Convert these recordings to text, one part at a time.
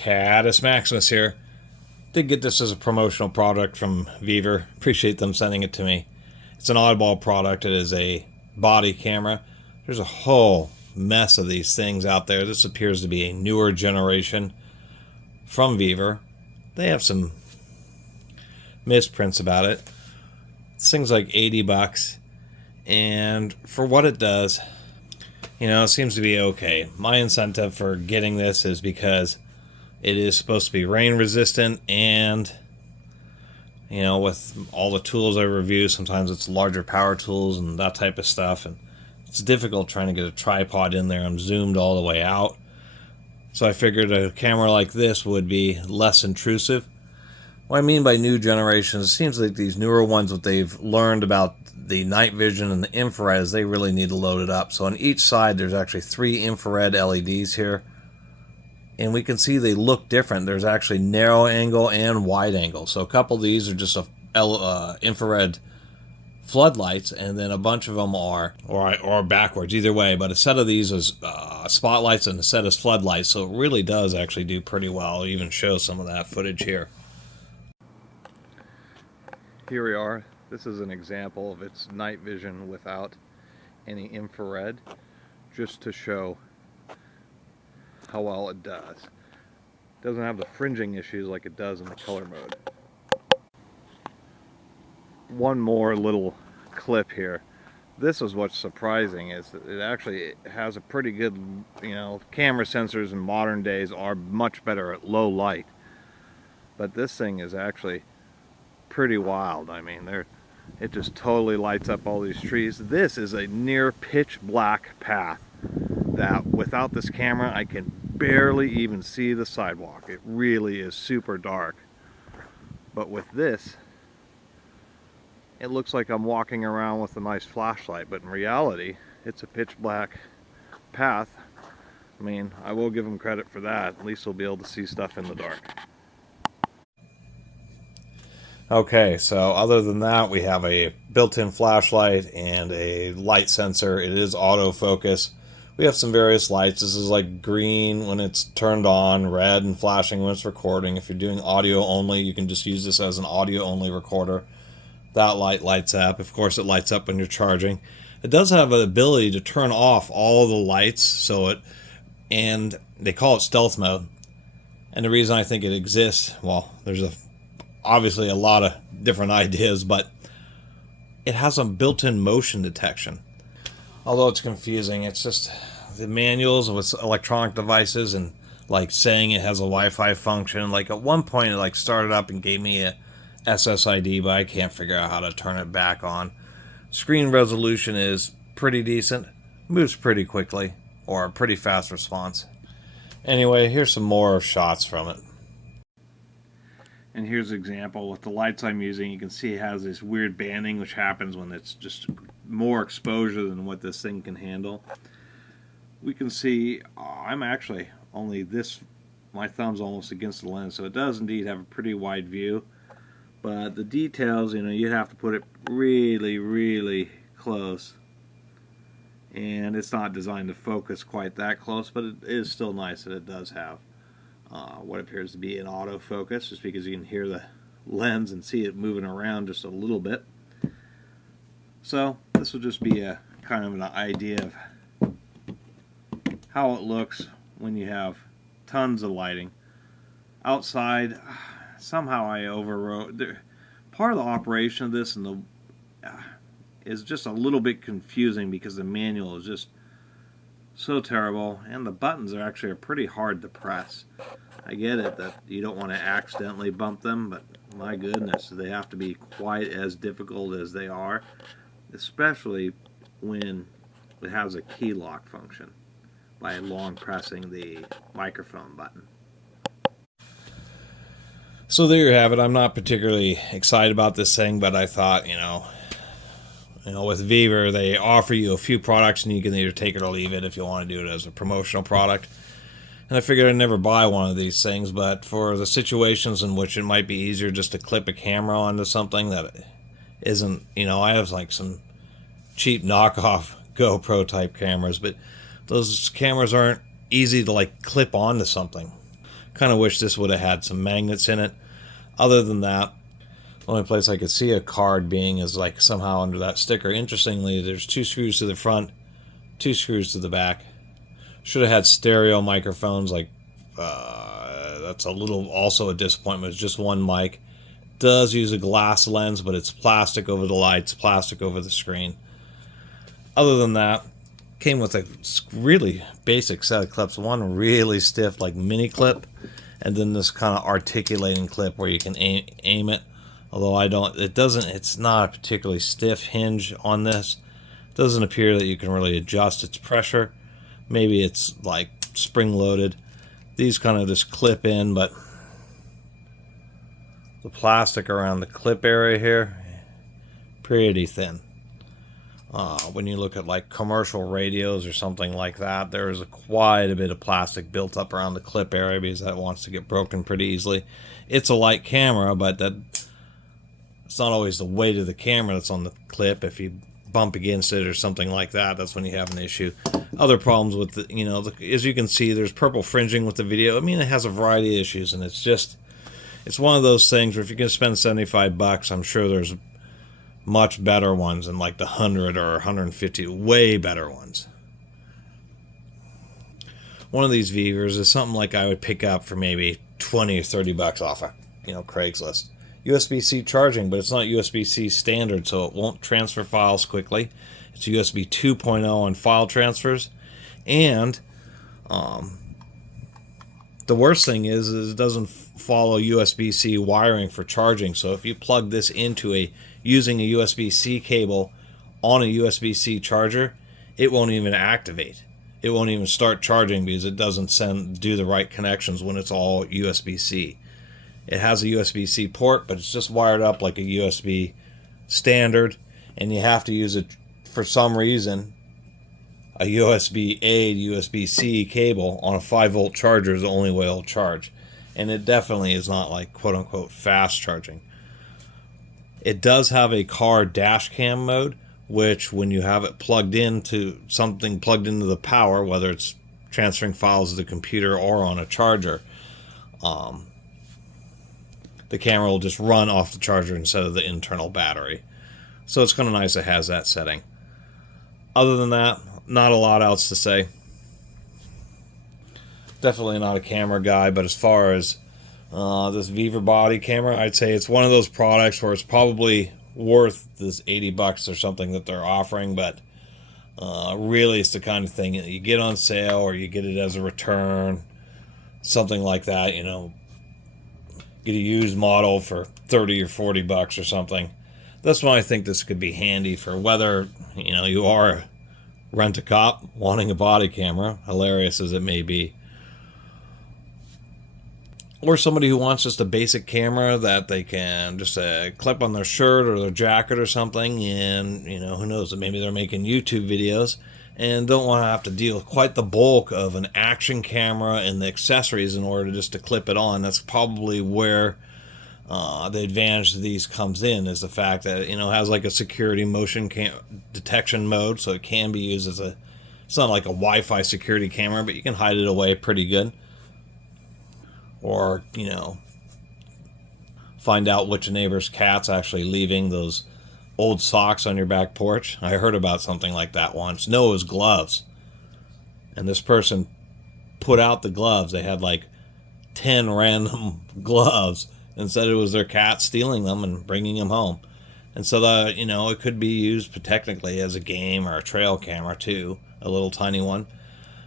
Catus Maximus here. Did get this as a promotional product from Vevor. Appreciate them sending it to me. It's an oddball product. It is a body camera. There's a whole mess of these things out there. This appears to be a newer generation from Vevor. They have some misprints about it. This thing's like 80 bucks. And for what it does, you know, it seems to be okay. My incentive for getting this is because it is supposed to be rain resistant, and you know, with all the tools I review, sometimes it's larger power tools and that type of stuff, and it's difficult trying to get a tripod in there. I'm zoomed all the way out, so I figured a camera like this would be less intrusive. What I mean by new generations, it seems like these newer ones, what they've learned about the night vision and the infrared is they really need to load it up. So on each side there's actually 3 infrared LEDs here, and we can see they look different. There's actually narrow angle and wide angle. So a couple of these are just infrared floodlights, and then a bunch of them are or backwards, either way. But a set of these is spotlights and a set is floodlights, so it really does actually do pretty well. I'll even show some of that footage here. Here we are. This is an example of its night vision without any infrared, just to show how well it does. It doesn't have the fringing issues like it does in the color mode. One more little clip here. This is what's surprising, is that it actually has a pretty good, you know, camera sensors in modern days are much better at low light. But this thing is actually pretty wild. I mean, it just totally lights up all these trees. This is a near pitch black path that without this camera I can barely even see the sidewalk. It really is super dark. But with this, it looks like I'm walking around with a nice flashlight, but in reality it's a pitch black path. I mean, I will give them credit for that. At least we'll be able to see stuff in the dark. Okay, so other than that, we have a built-in flashlight and a light sensor. It is autofocus. We have some various lights. This is like green when it's turned on, red and flashing when it's recording. If you're doing audio only, you can just use this as an audio only recorder. That light lights up. Of course, it lights up when you're charging. It does have an ability to turn off all the lights, and they call it stealth mode. And the reason I think it exists, well, there's obviously a lot of different ideas, but it has some built-in motion detection. Although it's confusing, it's just the manuals with electronic devices and like saying it has a Wi-Fi function. Like at one point it like started up and gave me a SSID, but I can't figure out how to turn it back on. Screen resolution is pretty decent, moves pretty quickly, or a pretty fast response. Anyway, here's some more shots from it. And here's an example with the lights I'm using. You can see it has this weird banding which happens when it's just more exposure than what this thing can handle. We can see I'm actually only this, my thumb's almost against the lens, so it does indeed have a pretty wide view. But the details, you know, you'd have to put it really, really close. And it's not designed to focus quite that close, but it is still nice that it does have what appears to be an autofocus, just because you can hear the lens and see it moving around just a little bit. So this will just be a kind of an idea of how it looks when you have tons of lighting. Outside, somehow I overrode. Part of the operation of this and is just a little bit confusing because the manual is just so terrible, and the buttons are actually pretty hard to press. I get it that you don't want to accidentally bump them, but my goodness, they have to be quite as difficult as they are, especially when it has a key lock function by long pressing the microphone button. So there you have it. I'm not particularly excited about this thing, but I thought, you know, with Vevor, they offer you a few products and you can either take it or leave it if you want to do it as a promotional product. And I figured I'd never buy one of these things, but for the situations in which it might be easier just to clip a camera onto something that isn't, you know, I have like some cheap knockoff GoPro type cameras, but those cameras aren't easy to like clip onto something. Kind of wish this would have had some magnets in it. Other than that, the only place I could see a card being is like somehow under that sticker. Interestingly, there's 2 screws to the front, 2 screws to the back. Should have had stereo microphones. Like that's a little also a disappointment. It's just one mic. Does use a glass lens, but it's plastic over the lights, plastic over the screen. Other than that, came with a really basic set of clips. One really stiff like mini clip, and then this kind of articulating clip where you can aim it. Although it's not a particularly stiff hinge on this. It doesn't appear that you can really adjust its pressure. Maybe it's like spring loaded. These kind of just clip in, but the plastic around the clip area here, pretty thin. When you look at like commercial radios or something like that, there is quite a bit of plastic built up around the clip area because that wants to get broken pretty easily. It's a light camera, but it's not always the weight of the camera that's on the clip. If you bump against it or something like that, that's when you have an issue. Other problems with as you can see, there's purple fringing with the video. I mean, it has a variety of issues, and it's one of those things where if you're going to spend $75, I'm sure there's much better ones than like the 100 or 150, way better ones. One of these Vevors is something like I would pick up for maybe 20 or 30 bucks off of, Craigslist. USB-C charging, but it's not USB-C standard, so it won't transfer files quickly. It's USB 2.0 on file transfers, and the worst thing is it doesn't follow USB-C wiring for charging. So if you plug this into using a USB-C cable on a USB-C charger, it won't even activate. It won't even start charging because it doesn't do the right connections when it's all USB-C. It has a USB-C port, but it's just wired up like a USB standard, and you have to use it for some reason. A USB-A to USB-C cable on a 5-volt charger is the only way it'll charge. And it definitely is not like quote-unquote fast charging. It does have a car dash cam mode, which when you have it plugged into something plugged into the power, whether it's transferring files to the computer or on a charger, the camera will just run off the charger instead of the internal battery. So it's kind of nice it has that setting. Other than that, not a lot else to say. Definitely not a camera guy, but as far as this Vevor body camera, I'd say it's one of those products where it's probably worth this 80 bucks or something that they're offering, but really it's the kind of thing that you get on sale or you get it as a return, something like that, get a used model for 30 or 40 bucks or something. That's why I think this could be handy for whether, you are a rent-a-cop wanting a body camera, hilarious as it may be, or somebody who wants just a basic camera that they can just clip on their shirt or their jacket or something, and, who knows, maybe they're making YouTube videos and don't want to have to deal with quite the bulk of an action camera and the accessories in order just to clip it on. That's probably where the advantage of these comes in, is the fact that it has like a security motion detection mode, so it can be used as it's not like a Wi-Fi security camera, but you can hide it away pretty good. Or, find out which neighbor's cat's actually leaving those old socks on your back porch. I heard about something like that once. No, it was gloves. And this person put out the gloves. They had like 10 random gloves and said it was their cat stealing them and bringing them home. And so that, it could be used technically as a game or a trail camera too, a little tiny one.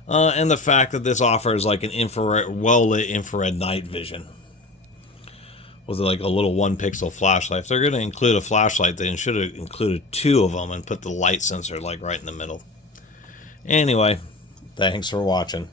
And the fact that this offers like an well-lit infrared night vision with like a little 1-pixel flashlight. If they're going to include a flashlight, they should have included 2 of them and put the light sensor like right in the middle. Anyway, thanks for watching.